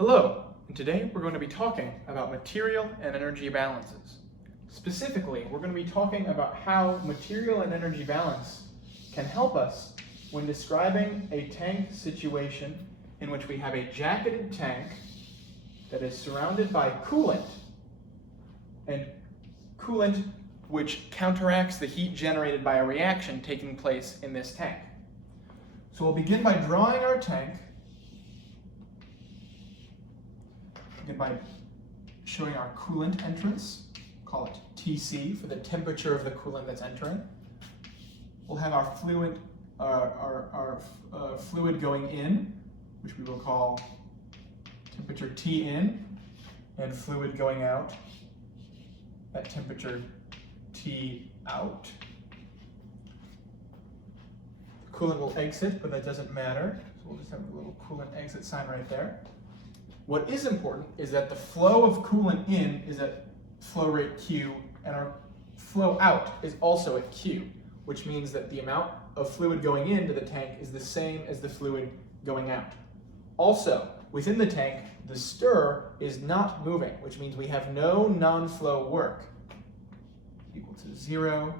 Hello, and today we're going to be talking about material and energy balances. Specifically, we're going to be talking about how material and energy balance can help us when describing a tank situation in which we have a jacketed tank that is surrounded by coolant, and coolant which counteracts the heat generated by a reaction taking place in this tank. So we'll begin by drawing our tank. By showing our coolant entrance, call it TC for the temperature of the coolant that's entering. We'll have our fluid, fluid going in, which we will call temperature T in, and fluid going out at temperature T out. The coolant will exit, but that doesn't matter, so we'll just have a little coolant exit sign right there. What is important is that the flow of coolant in is at flow rate Q, and our flow out is also at Q, which means that the amount of fluid going into the tank is the same as the fluid going out. Also, within the tank, the stir is not moving, which means we have no non-flow work, equal to 0,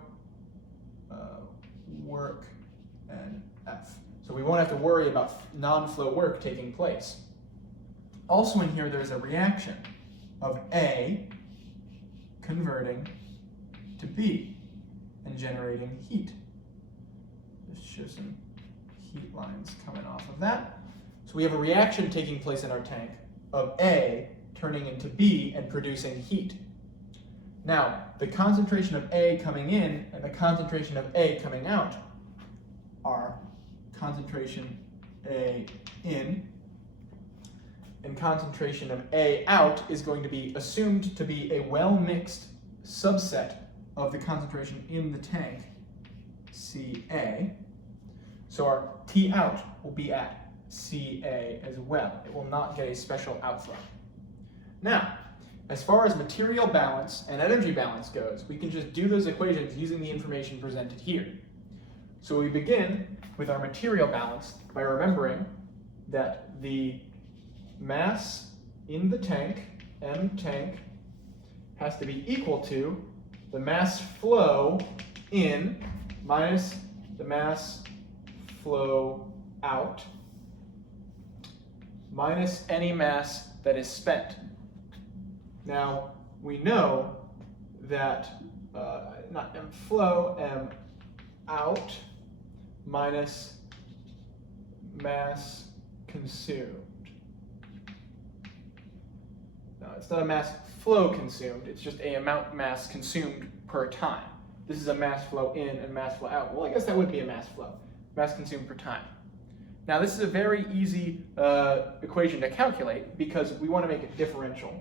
work, and F. So we won't have to worry about non-flow work taking place. Also in here, there's a reaction of A converting to B and generating heat. Just show some heat lines coming off of that. So we have a reaction taking place in our tank of A turning into B and producing heat. Now, the concentration of A coming in and the concentration of A coming out are concentration A in, and concentration of A out is going to be assumed to be a well-mixed subset of the concentration in the tank, Ca. So our T out will be at Ca as well. It will not get a special outflow. Now, as far as material balance and energy balance goes, we can just do those equations using the information presented here. So we begin with our material balance by remembering that the mass in the tank, M tank, has to be equal to the mass flow in minus the mass flow out minus any mass that is spent. Now, we know that not M flow, M out minus mass consumed. No, it's not a mass flow consumed, it's just a amount mass consumed per time. This is a mass flow in and mass flow out. Well, I guess that would be a mass flow, mass consumed per time. Now, this is a very easy equation to calculate because we want to make it differential.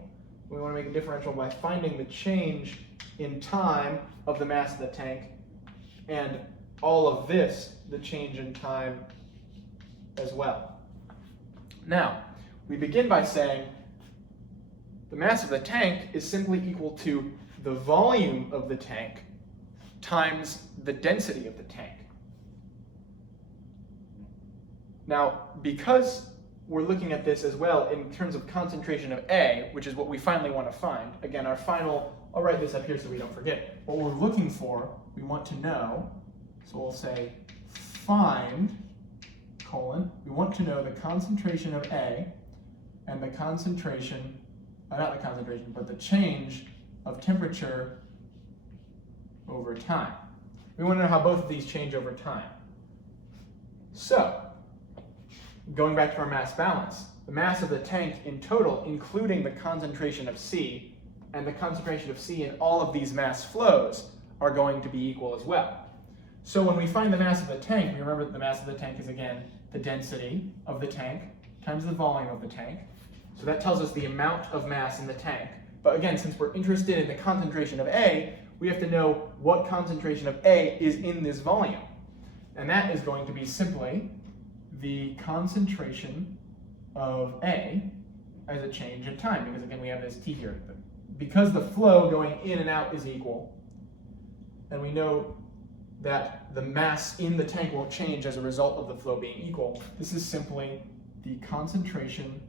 We want to make it differential by finding the change in time of the mass of the tank, and all of this, the change in time as well. Now, we begin by saying the mass of the tank is simply equal to the volume of the tank times the density of the tank. Now, because we're looking at this as well in terms of concentration of A, which is what we finally want to find, again, our final, I'll write this up here so we don't forget. What we're looking for, we want to know, so we'll say find, colon, we want to know the concentration of A and the concentration, not the concentration, but the change of temperature over time. We want to know how both of these change over time. So, going back to our mass balance, the mass of the tank in total, including the concentration of C, and the concentration of C in all of these mass flows are going to be equal as well. So when we find the mass of the tank, we remember that the mass of the tank is, again, the density of the tank times the volume of the tank. So that tells us the amount of mass in the tank. But again, since we're interested in the concentration of A, we have to know what concentration of A is in this volume. And that is going to be simply the concentration of A as a change in time, because again, we have this T here. Because the flow going in and out is equal, and we know that the mass in the tank won't change as a result of the flow being equal, this is simply the concentration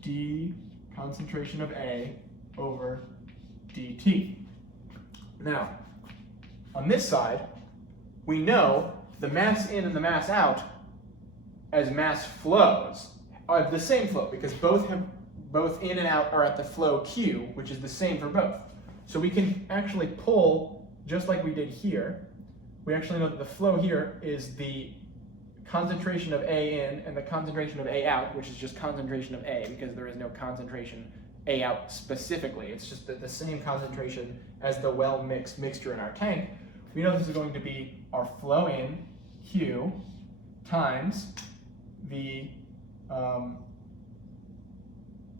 d concentration of A over dt. Now, on this side, we know the mass in and the mass out as mass flows are the same flow because both in and out are at the flow Q, which is the same for both. So we can actually pull, just like we did here, we actually know that the flow here is the concentration of A in and the concentration of A out, which is just concentration of A because there is no concentration A out specifically. It's just the same concentration as the well-mixed mixture in our tank. We know this is going to be our flow in, Q, times the,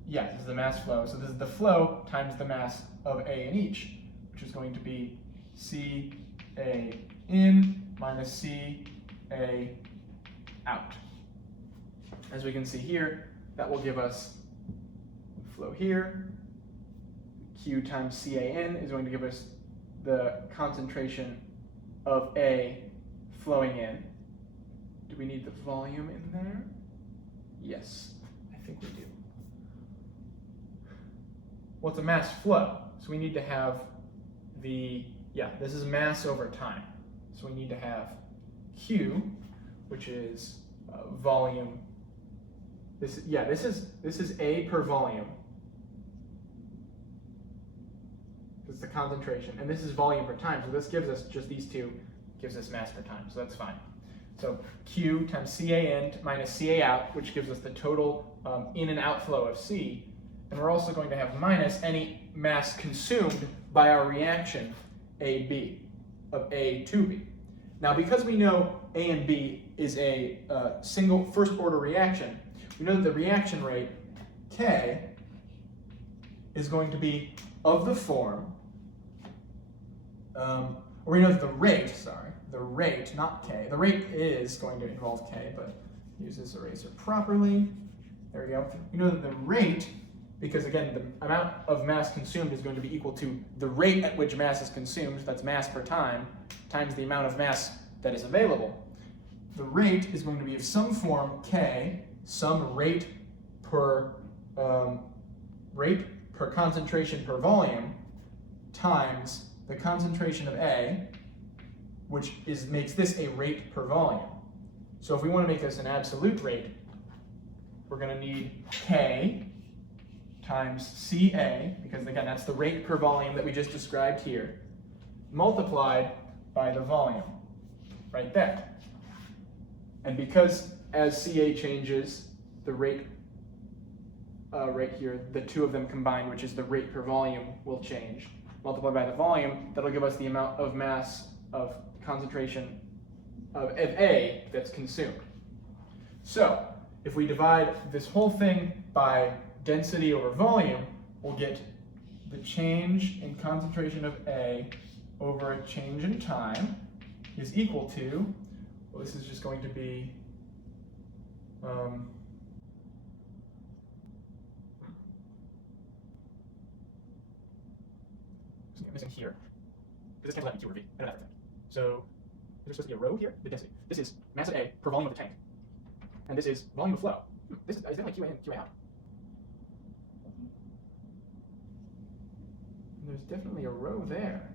this is the mass flow. So this is the flow times the mass of A in each, which is going to be CA in minus CA out. As we can see here, that will give us flow here. Q times CAN is going to give us the concentration of A flowing in. Do we need the volume in there? Yes, I think we do. Well, it's a mass flow, so we need to have this is mass over time. So we need to have Q, which is volume. This is A per volume. This is the concentration, and this is volume per time. So this gives us just these two, gives us mass per time. So that's fine. So Q times CA in minus CA out, which gives us the total in and outflow of C. And we're also going to have minus any mass consumed by our reaction AB, of A to B. Now, because we know A and B is a single first order reaction, we know that the reaction rate, K, is going to be of the form, or we know that the rate, not K, the rate is going to involve K, but use this eraser properly. There we go. We know that the rate, because again, the amount of mass consumed is going to be equal to the rate at which mass is consumed, that's mass per time, times the amount of mass that is available. The rate is going to be of some form K, some rate per concentration per volume, times the concentration of A, which makes this a rate per volume. So if we want to make this an absolute rate, we're going to need K times CA, because again, that's the rate per volume that we just described here, multiplied by the volume, right there. And because as CA changes, the rate right here, the two of them combined, which is the rate per volume, will change. Multiplied by the volume, that'll give us the amount of mass of concentration of A that's consumed. So if we divide this whole thing by density over volume, we'll get the change in concentration of A over a change in time is equal to, well, this is just going to be missing here. This cancels out Q over V. I know that for a fact. So there's supposed to be a rho here, the density. This is mass of A per volume of the tank. And this is volume of flow. This is definitely QA in, QA out. There's definitely a rho there.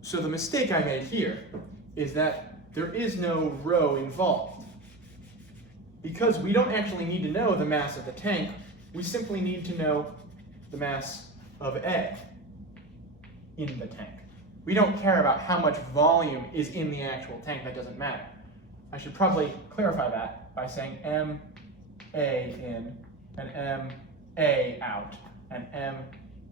So the mistake I made here is that there is no rho involved. Because we don't actually need to know the mass of the tank, we simply need to know the mass of A in the tank. We don't care about how much volume is in the actual tank, that doesn't matter. I should probably clarify that by saying MA in and MA out and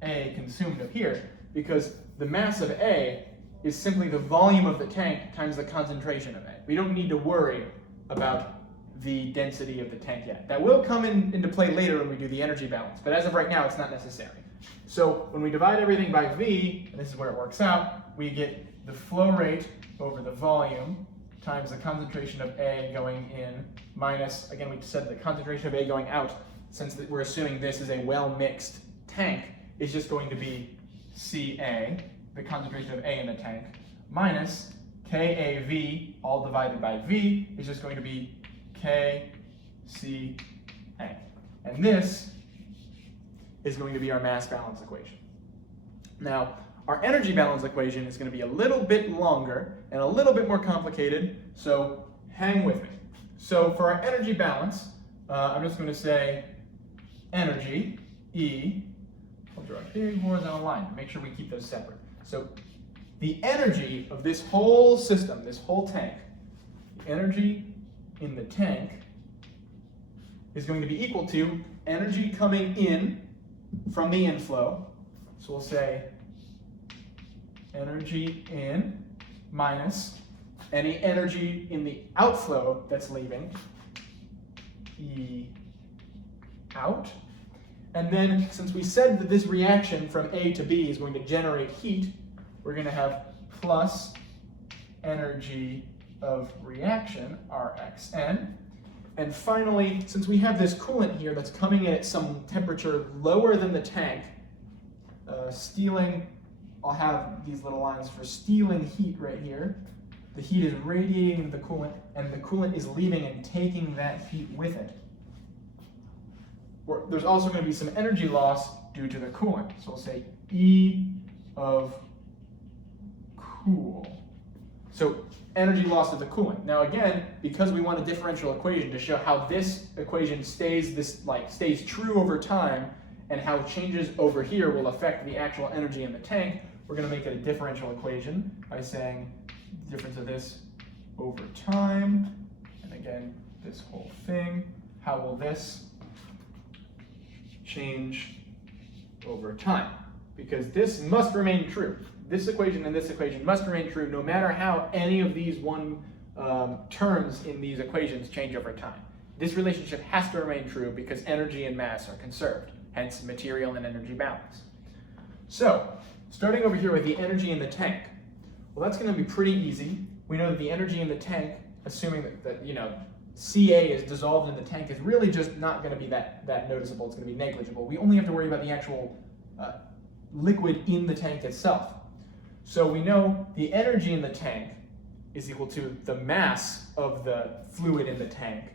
MA consumed up here, because the mass of A is simply the volume of the tank times the concentration of A. We don't need to worry about the density of the tank yet. That will come into play later when we do the energy balance, but as of right now, it's not necessary. So when we divide everything by V, and this is where it works out, we get the flow rate over the volume times the concentration of A going in minus, again, we said the concentration of A going out, since we're assuming this is a well-mixed tank, is just going to be Ca, the concentration of A in the tank, minus KAV, all divided by V, is just going to be KCA Ca. And this is going to be our mass balance equation. Now, our energy balance equation is going to be a little bit longer and a little bit more complicated, so hang with me. So for our energy balance, I'm just going to say energy, E, I'll draw a big horizontal line to make sure we keep those separate. So the energy of this whole system, this whole tank, the energy in the tank is going to be equal to energy coming in from the inflow. So we'll say energy in minus any energy in the outflow that's leaving, E out. And then, since we said that this reaction from A to B is going to generate heat, we're going to have plus energy of reaction, Rxn. And finally, since we have this coolant here that's coming in at some temperature lower than the tank, I'll have these little lines for stealing heat right here. The heat is radiating the coolant, and the coolant is leaving and taking that heat with it. There's also going to be some energy loss due to the coolant. So we'll say E of cool. So energy loss of the coolant. Now again, because we want a differential equation to show how this equation stays true over time and how changes over here will affect the actual energy in the tank, we're going to make it a differential equation by saying the difference of this over time, and again, this whole thing, how will this change over time? Because this must remain true. This equation and this equation must remain true no matter how any of these terms in these equations change over time. This relationship has to remain true because energy and mass are conserved, hence material and energy balance. So, starting over here with the energy in the tank, well, that's going to be pretty easy. We know that the energy in the tank, assuming that Ca is dissolved in the tank, is really just not going to be that noticeable. It's going to be negligible. We only have to worry about the actual liquid in the tank itself. So we know the energy in the tank is equal to the mass of the fluid in the tank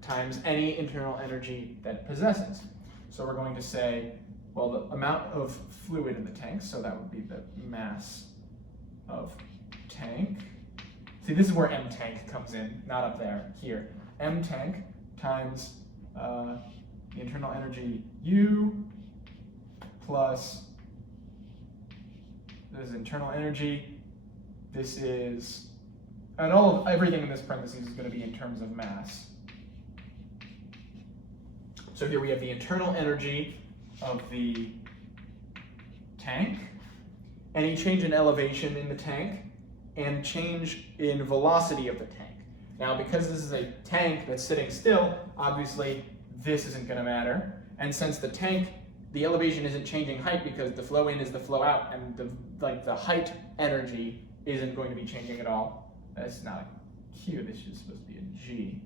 times any internal energy that it possesses. So we're going to say, well, the amount of fluid in the tank, so that would be the mass of tank. See, this is where M tank comes in, not up there, here. M tank times the internal energy U plus this is internal energy. This is, and everything in this parentheses is going to be in terms of mass. So here we have the internal energy of the tank, any change in elevation in the tank, and change in velocity of the tank. Now, because this is a tank that's sitting still, obviously this isn't going to matter. And since the tank, the elevation isn't changing height because the flow in is the flow out, and the height energy isn't going to be changing at all. That's not a Q, this is supposed to be a G.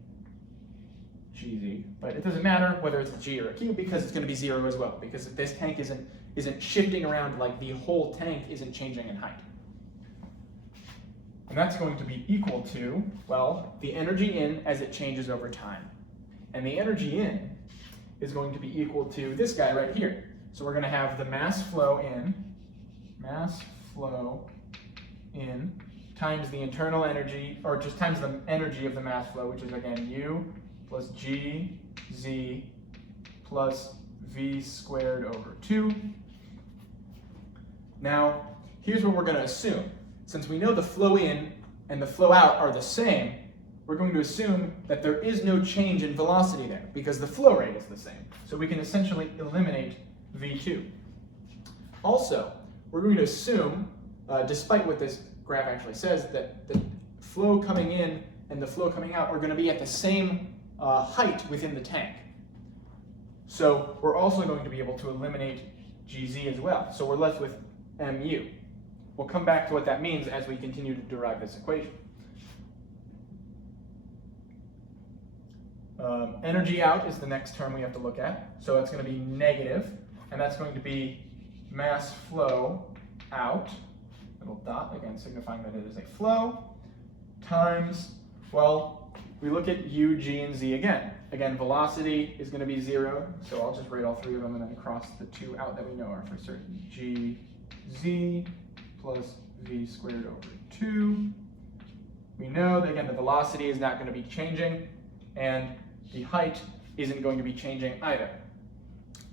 GZ, but it doesn't matter whether it's a G or a Q because it's going to be 0 as well, because if this tank isn't shifting around, like the whole tank isn't changing in height. And that's going to be equal to, well, the energy in as it changes over time. And the energy in is going to be equal to this guy right here. So we're going to have the mass flow in times the internal energy, or just times the energy of the mass flow, which is again U plus G, Z, plus V squared over 2. Now, here's what we're going to assume. Since we know the flow in and the flow out are the same, we're going to assume that there is no change in velocity there, because the flow rate is the same. So we can essentially eliminate V2. Also, we're going to assume, despite what this graph actually says, that the flow coming in and the flow coming out are going to be at the same height within the tank. So we're also going to be able to eliminate GZ as well. So we're left with MU. We'll come back to what that means as we continue to derive this equation. Energy out is the next term we have to look at. So it's going to be negative, and that's going to be mass flow out, little dot, again signifying that it is a flow, times, well, we look at u, g, and z again. Again, velocity is going to be 0, so I'll just write all three of them and then cross the two out that we know are for certain. G, z plus v squared over 2. We know that, again, the velocity is not going to be changing, and the height isn't going to be changing either.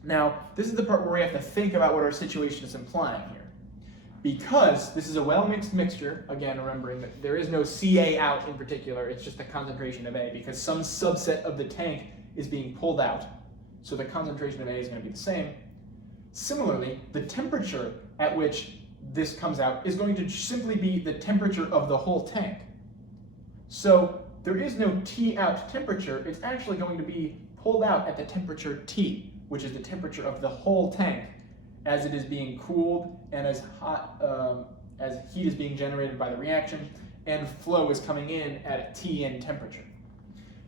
Now, this is the part where we have to think about what our situation is implying here. Because this is a well-mixed mixture, again, remembering that there is no Ca out in particular, it's just the concentration of A, because some subset of the tank is being pulled out, so the concentration of A is going to be the same. Similarly, the temperature at which this comes out is going to simply be the temperature of the whole tank. So there is no T out temperature, it's actually going to be pulled out at the temperature T, which is the temperature of the whole tank, as it is being cooled and as heat is being generated by the reaction, and flow is coming in at a T in temperature.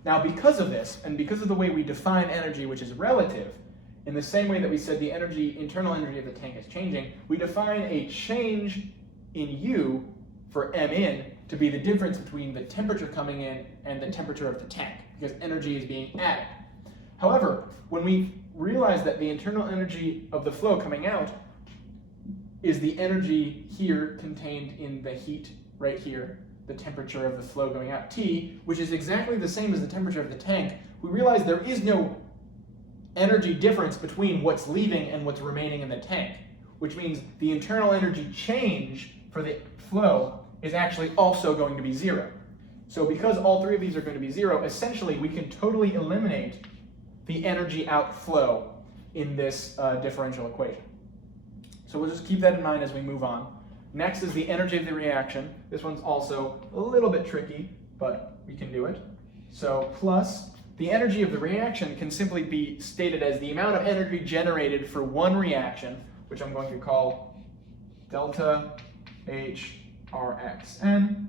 Now, because of this, and because of the way we define energy, which is relative, in the same way that we said the internal energy of the tank is changing, we define a change in U for M in to be the difference between the temperature coming in and the temperature of the tank, because energy is being added. However, when we realize that the internal energy of the flow coming out is the energy here contained in the heat right here, the temperature of the flow going out, T, which is exactly the same as the temperature of the tank, we realize there is no energy difference between what's leaving and what's remaining in the tank, which means the internal energy change for the flow is actually also going to be 0. So because all three of these are going to be 0, essentially we can totally eliminate the energy outflow in this differential equation. So we'll just keep that in mind as we move on. Next is the energy of the reaction. This one's also a little bit tricky, but we can do it. So plus, the energy of the reaction can simply be stated as the amount of energy generated for one reaction, which I'm going to call delta HRXN,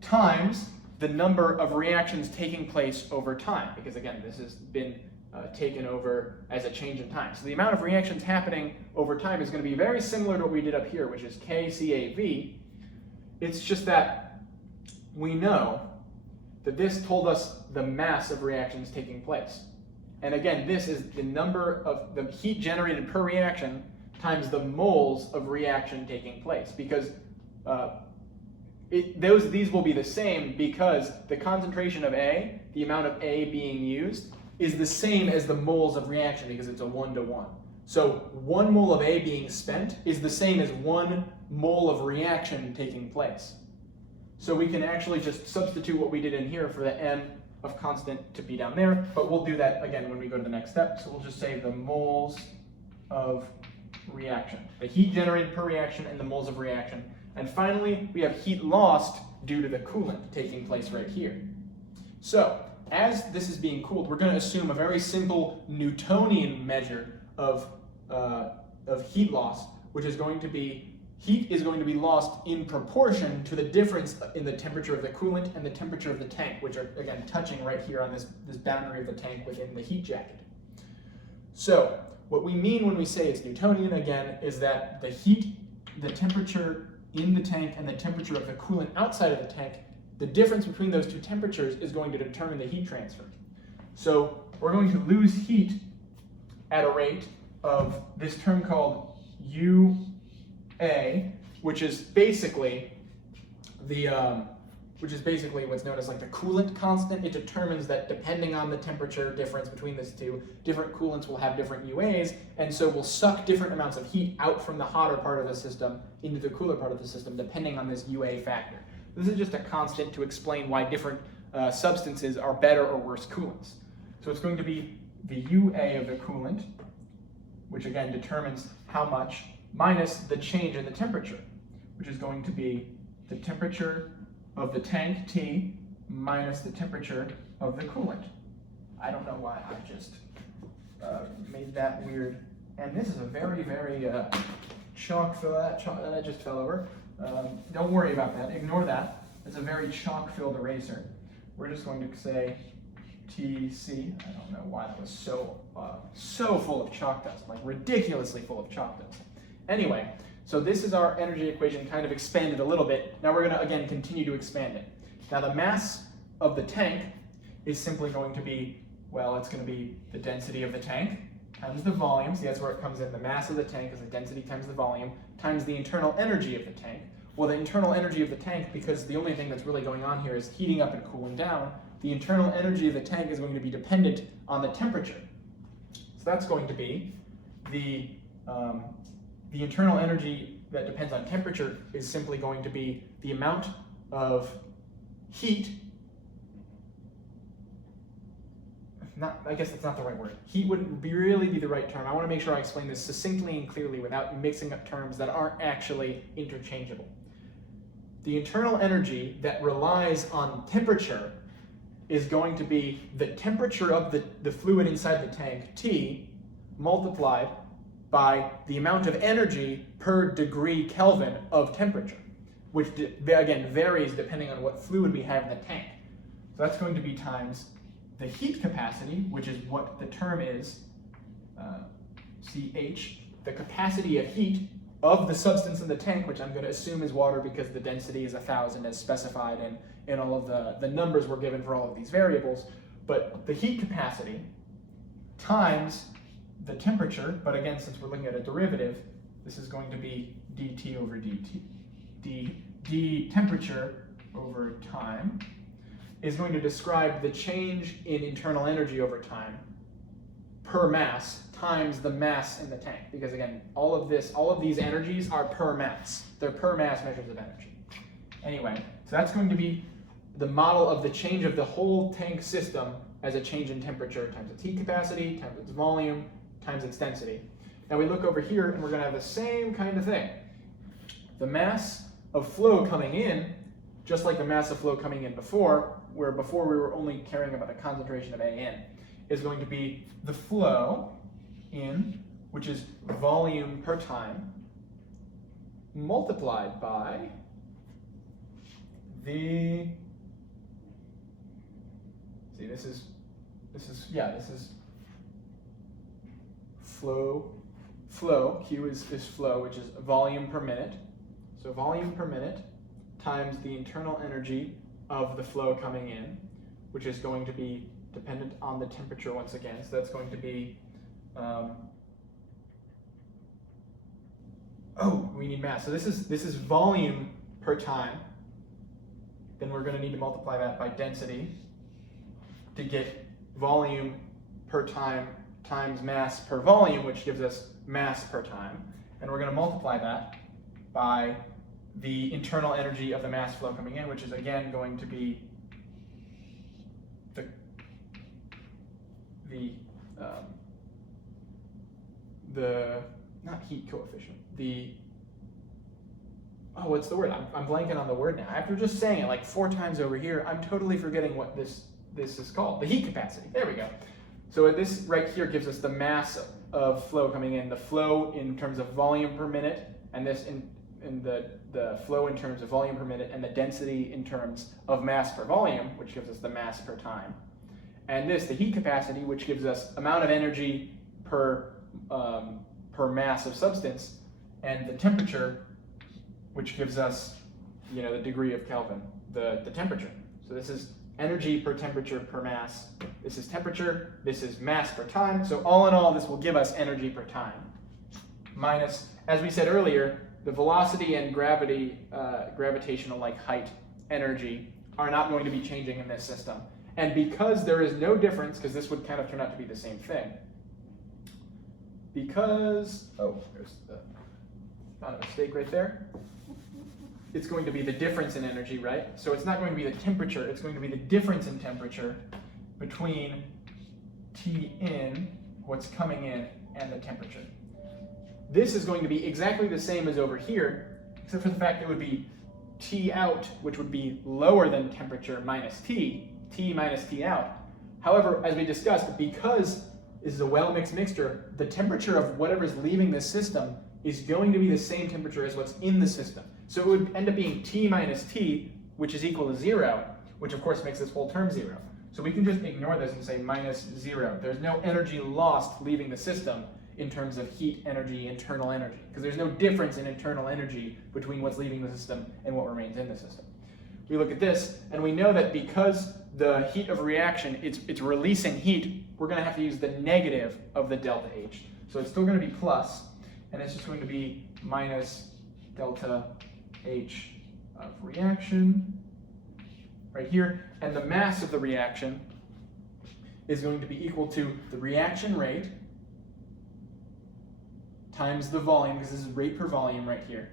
times the number of reactions taking place over time, because again, this has been taken over as a change in time. So the amount of reactions happening over time is going to be very similar to what we did up here, which is KCAV. It's just that we know that this told us the mass of reactions taking place. And again, this is the number of the heat generated per reaction times the moles of reaction taking place, because these will be the same because the concentration of A, the amount of A being used, is the same as the moles of reaction because it's a 1-to-1. So 1 mole of A being spent is the same as 1 mole of reaction taking place. So we can actually just substitute what we did in here for the M of constant to be down there, but we'll do that again when we go to the next step. So we'll just say the moles of reaction, the heat generated per reaction and the moles of reaction. And finally, we have heat lost due to the coolant taking place right here. So, as this is being cooled, we're going to assume a very simple Newtonian measure of heat loss, which is going to be, heat is going to be lost in proportion to the difference in the temperature of the coolant and the temperature of the tank, which are, again, touching right here on this boundary of the tank within the heat jacket. So, what we mean when we say it's Newtonian, again, is that the temperature in the tank and the temperature of the coolant outside of the tank, the difference between those two temperatures is going to determine the heat transfer. So we're going to lose heat at a rate of this term called UA, which is basically what's known as like the coolant constant. It determines that depending on the temperature difference between these two, different coolants will have different UAs, and so will suck different amounts of heat out from the hotter part of the system into the cooler part of the system, depending on this UA factor. This is just a constant to explain why different substances are better or worse coolants. So it's going to be the UA of the coolant, which again determines how much, minus the change in the temperature, which is going to be the temperature of the tank, T, minus the temperature of the coolant. I don't know why I just made that weird. And this is a very, very chalk fill. That just fell over. Don't worry about that. Ignore that. It's a very chalk-filled eraser. We're just going to say TC. I don't know why that was so full of chalk dust, like ridiculously full of chalk dust. Anyway, so this is our energy equation kind of expanded a little bit. Now we're going to, again, continue to expand it. Now the mass of the tank is simply going to be, well, it's going to be the density of the tank times the volume. See, that's where it comes in. The mass of the tank is the density times the volume times the internal energy of the tank. Well, the internal energy of the tank, because the only thing that's really going on here is heating up and cooling down, the internal energy of the tank is going to be dependent on the temperature. So that's going to be the internal energy that depends on temperature is simply going to be the amount of heat. I guess that's not the right word. Heat wouldn't really be the right term. I want to make sure I explain this succinctly and clearly without mixing up terms that aren't actually interchangeable. The internal energy that relies on temperature is going to be the temperature of the fluid inside the tank, T, multiplied by the amount of energy per degree Kelvin of temperature, which again varies depending on what fluid we have in the tank. So that's going to be times the heat capacity, which is what the term is, CH, the capacity of heat of the substance in the tank, which I'm going to assume is water because the density is 1,000 as specified in all of the numbers we're given for all of these variables. But the heat capacity times the temperature, but again, since we're looking at a derivative, this is going to be dt over dt. d temperature over time is going to describe the change in internal energy over time per mass times the mass in the tank. Because again, all of these energies are per mass. They're per mass measures of energy. Anyway, so that's going to be the model of the change of the whole tank system as a change in temperature times its heat capacity, times its volume, times its density. Now we look over here and we're going to have the same kind of thing. The mass of flow coming in, just like the mass of flow coming in before, where before we were only caring about the concentration of A in, is going to be the flow in, which is volume per time, multiplied by the, see, this is flow, Q is flow, which is volume per minute. So volume per minute times the internal energy of the flow coming in, which is going to be dependent on the temperature once again. So that's going to be, we need mass. So this is volume per time. Then we're going to need to multiply that by density to get volume per time times mass per volume, which gives us mass per time. And we're going to multiply that by the internal energy of the mass flow coming in, which is again going to be the not heat coefficient, what's the word? I'm blanking on the word now. After just saying it like 4 times over here, I'm totally forgetting what this is called. The heat capacity. There we go. So this right here gives us the mass of flow coming in, the flow in terms of volume per minute, and this in the flow in terms of volume per minute, and the density in terms of mass per volume, which gives us the mass per time. And this, the heat capacity, which gives us amount of energy per mass of substance, and the temperature, which gives us, the degree of Kelvin, the temperature. So this is energy per temperature per mass. This is temperature. This is mass per time. So all in all, this will give us energy per time. Minus, as we said earlier, the velocity and gravitational height energy are not going to be changing in this system. And because there is no difference, because this would kind of turn out to be the same thing, there's not a mistake right there. It's going to be the difference in energy, right? So it's not going to be the temperature, it's going to be the difference in temperature between T in, what's coming in, and the temperature. This is going to be exactly the same as over here, except for the fact that it would be T out, which would be lower than temperature minus T minus T out. However, as we discussed, because this is a well-mixed mixture, the temperature of whatever's leaving this system is going to be the same temperature as what's in the system. So it would end up being T minus T, which is equal to 0, which of course makes this whole term 0. So we can just ignore this and say minus 0. There's no energy lost leaving the system in terms of heat energy, internal energy, because there's no difference in internal energy between what's leaving the system and what remains in the system. We look at this, and we know that because the heat of reaction, it's releasing heat, we're going to have to use the negative of the delta H. So it's still going to be plus, and it's just going to be minus delta H of reaction right here. And the mass of the reaction is going to be equal to the reaction rate times the volume, because this is rate per volume right here.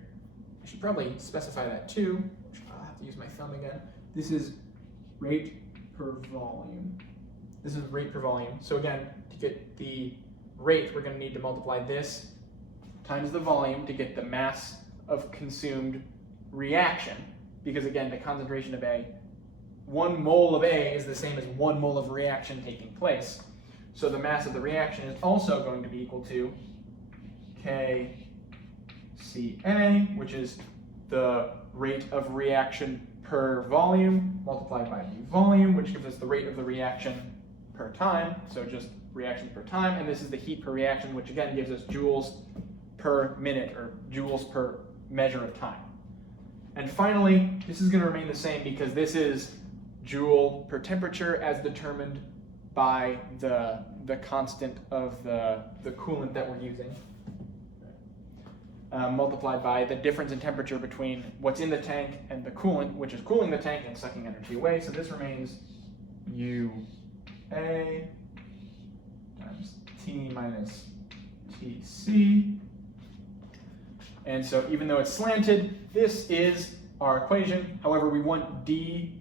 I should probably specify that too. I'll have to use my thumb again. This is rate per volume. This is rate per volume. So again, to get the rate, we're going to need to multiply this times the volume to get the mass of consumed reaction. Because again, the concentration of A, 1 mole of A is the same as 1 mole of reaction taking place. So the mass of the reaction is also going to be equal to KCA, which is the rate of reaction per volume multiplied by the volume, which gives us the rate of the reaction per time. So just reactions per time. And this is the heat per reaction, which again gives us joules per minute, or joules per measure of time. And finally, this is going to remain the same because this is joule per temperature as determined by the constant of the coolant that we're using, multiplied by the difference in temperature between what's in the tank and the coolant, which is cooling the tank and sucking energy away. So this remains UA times T minus TC. And so even though it's slanted, this is our equation. However, we want D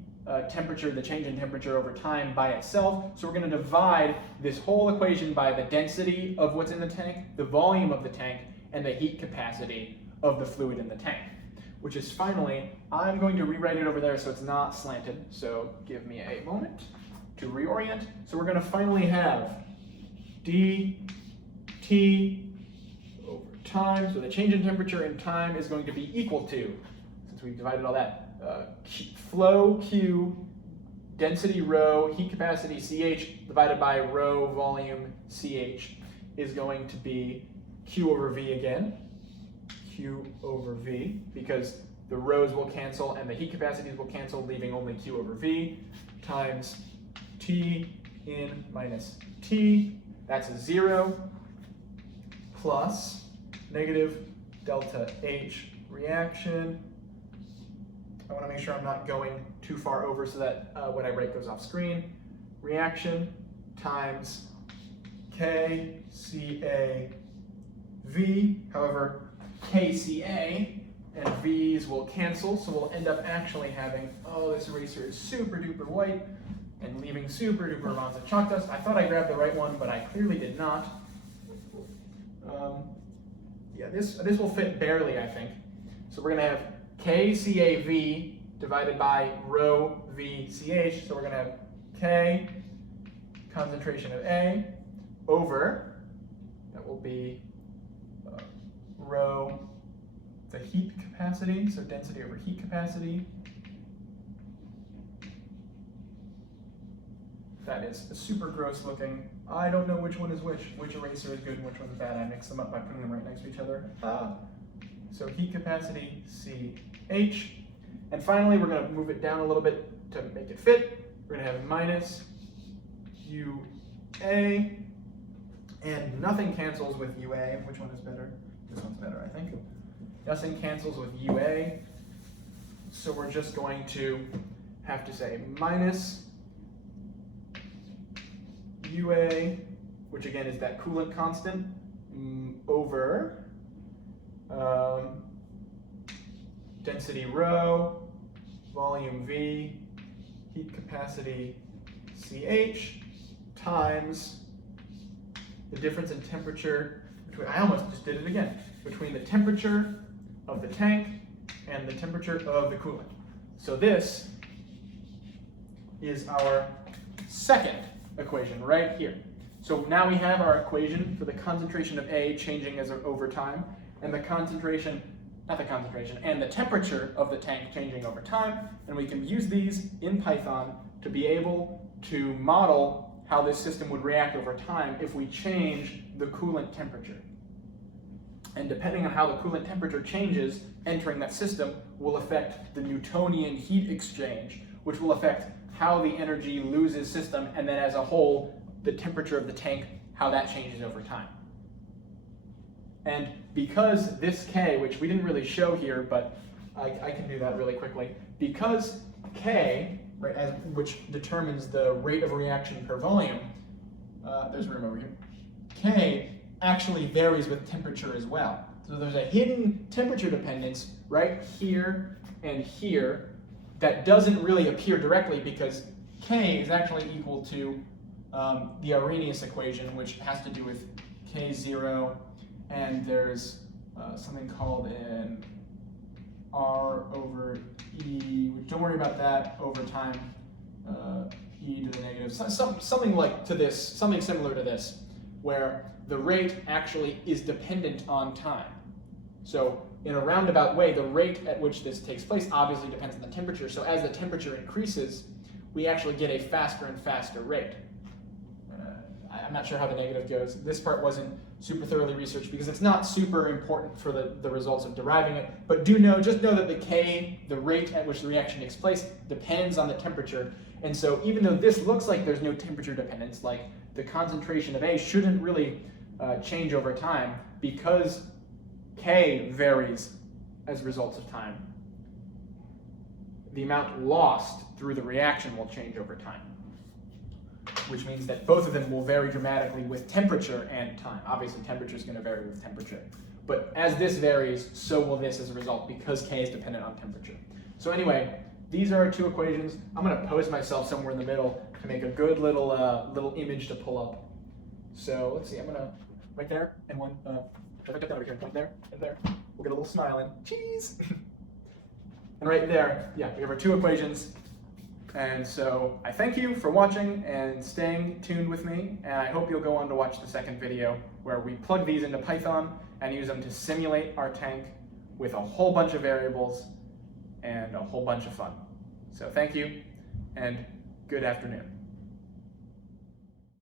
temperature, the change in temperature over time, by itself. So we're going to divide this whole equation by the density of what's in the tank, the volume of the tank, and the heat capacity of the fluid in the tank. Which is finally, I'm going to rewrite it over there so it's not slanted. So give me a moment to reorient. So we're going to finally have dT over time. So the change in temperature in time is going to be equal to, since we've divided all that, flow Q, density rho, heat capacity CH, divided by rho volume CH is going to be Q over V again. Q over V, because the rhos will cancel and the heat capacities will cancel, leaving only Q over V, times T in minus T, that's a 0, plus negative delta H reaction. I want to make sure I'm not going too far over so that what I write goes off screen. Reaction times KCA V. However, KCA and V's will cancel, so we'll end up actually having, oh, this eraser is super duper white and leaving super duper amounts of chalk dust. I thought I grabbed the right one, but I clearly did not. Yeah, this will fit barely, I think. So we're going to have KCAV divided by rho VCH. So we're going to have K concentration of A over, that will be rho the heat capacity, so density over heat capacity. That is super gross looking. I don't know which one is which eraser is good and which one's bad. I mix them up by putting them right next to each other. So heat capacity, CH. And finally, we're going to move it down a little bit to make it fit. We're going to have minus UA, and nothing cancels with UA. Which one is better? This one's better, I think. Nothing cancels with UA. So we're just going to have to say minus UA, which again is that coolant constant, over density rho, volume V, heat capacity CH, times the difference in temperature between, I almost just did it again, between the temperature of the tank and the temperature of the coolant. So this is our second equation right here. So now we have our equation for the concentration of A changing as over time, and the concentration, and the temperature of the tank changing over time, and we can use these in Python to be able to model how this system would react over time if we change the coolant temperature. And depending on how the coolant temperature changes entering that system will affect the Newtonian heat exchange, which will affect how the energy loses system, and then as a whole, the temperature of the tank, how that changes over time. And because this K, which we didn't really show here, but I can do that really quickly, because K, right, which determines the rate of reaction per volume, there's room over here, K actually varies with temperature as well. So there's a hidden temperature dependence right here and here that doesn't really appear directly because K is actually equal to the Arrhenius equation, which has to do with K0, and there's something called an R over E, don't worry about that, over time, E to the negative, something like to this, something similar to this, where the rate actually is dependent on time. So in a roundabout way, the rate at which this takes place obviously depends on the temperature. So as the temperature increases, we actually get a faster and faster rate. I'm not sure how the negative goes. This part wasn't super thoroughly researched because it's not super important for the results of deriving it. But just know that the K, the rate at which the reaction takes place, depends on the temperature. And so even though this looks like there's no temperature dependence, like the concentration of A shouldn't really change over time because K varies as a result of time, the amount lost through the reaction will change over time, which means that both of them will vary dramatically with temperature and time. Obviously, temperature is going to vary with temperature. But as this varies, so will this as a result because K is dependent on temperature. So anyway, these are our two equations. I'm going to pose myself somewhere in the middle to make a good little image to pull up. So let's see, I'm going to, right there, and one, if I get that over here, right there, and there. We'll get a little smile in. Cheese! And right there, yeah, we have our two equations. And so I thank you for watching and staying tuned with me, and I hope you'll go on to watch the second video where we plug these into Python and use them to simulate our tank with a whole bunch of variables and a whole bunch of fun. So thank you, and good afternoon.